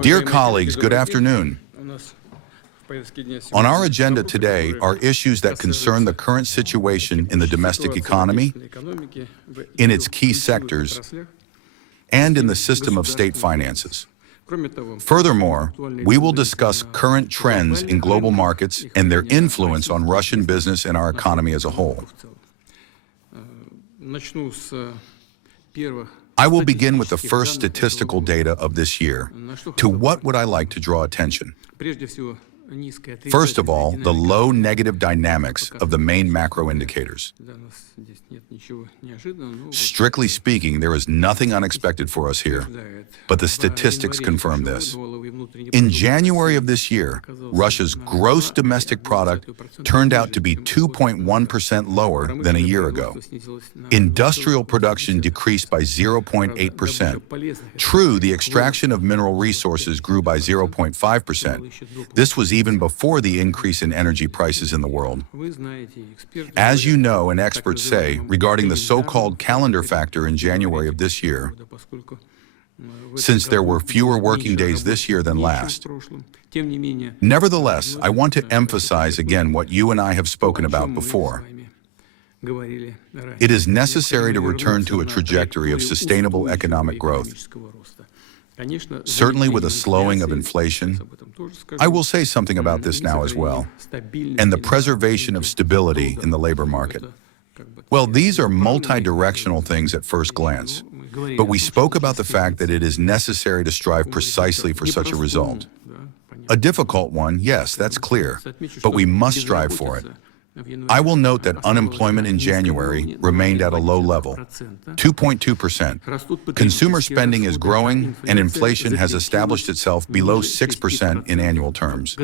Dear colleagues, good afternoon. On our agenda today are issues that concern the current situation in the domestic economy, in its key sectors, and in the system of state finances. Furthermore, we will discuss current trends in global markets and their influence on Russian business and our economy as a whole. I will begin with the first statistical data of this year. To what would I like to draw attention? First of all, the low negative dynamics of the main macro indicators. Strictly speaking, there is nothing unexpected for us here, but the statistics confirm this. In January of this year, Russia's gross domestic product turned out to be 2.1% lower than a year ago. Industrial production decreased by 0.8%. True, the extraction of mineral resources grew by 0.5%. This was even before the increase in energy prices in the world. As you know, and experts say, regarding the so-called calendar factor in January of this year, since there were fewer working days this year than last. Nevertheless, I want to emphasize again what you and I have spoken about before. It is necessary to return to a trajectory of sustainable economic growth. Certainly with a slowing of inflation, I will say something about this now as well, and the preservation of stability in the labor market. Well, these are multi-directional things at first glance, but we spoke about the fact that it is necessary to strive precisely for such a result. A difficult one, yes, that's clear, but we must strive for it. I will note that unemployment in January remained at a low level, 2.2%. Consumer spending is growing, and inflation has established itself below 6% in annual terms.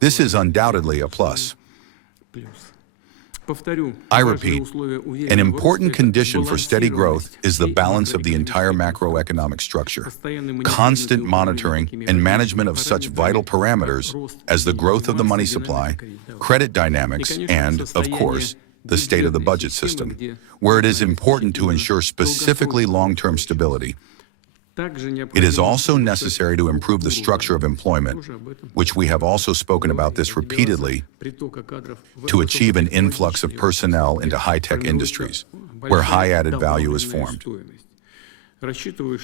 This is undoubtedly a plus. I repeat, an important condition for steady growth is the balance of the entire macroeconomic structure, constant monitoring and management of such vital parameters as the growth of the money supply, credit dynamics, and, of course, the state of the budget system, where it is important to ensure specifically long-term stability. It is also necessary to improve the structure of employment, which we have also spoken about this repeatedly, to achieve an influx of personnel into high-tech industries, where high added value is formed.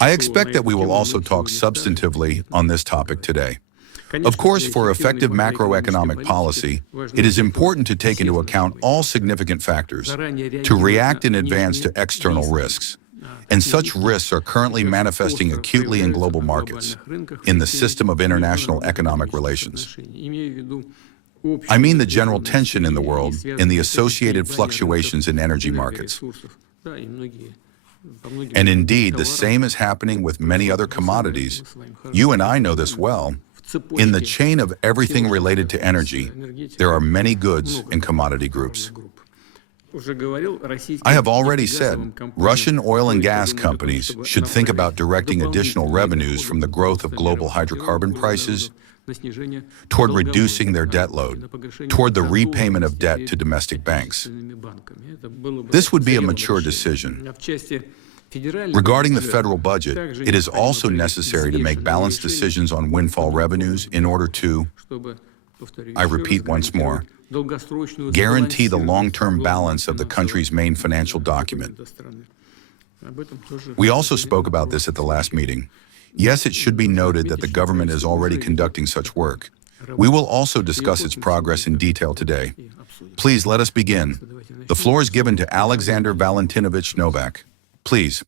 I expect that we will also talk substantively on this topic today. Of course, for effective macroeconomic policy, it is important to take into account all significant factors, to react in advance to external risks. And such risks are currently manifesting acutely in global markets, in the system of international economic relations. I mean the general tension in the world and the associated fluctuations in energy markets. And indeed, the same is happening with many other commodities. You and I know this well. In the chain of everything related to energy, there are many goods and commodity groups. I have already said, Russian oil and gas companies should think about directing additional revenues from the growth of global hydrocarbon prices toward reducing their debt load, toward the repayment of debt to domestic banks. This would be a mature decision. Regarding the federal budget, it is also necessary to make balanced decisions on windfall revenues in order to, I repeat once more, guarantee the long-term balance of the country's main financial document. We also spoke about this at the last meeting. Yes, it should be noted that the government is already conducting such work. We will also discuss its progress in detail today. Please let us begin. The floor is given to Alexander Valentinovich Novak. Please.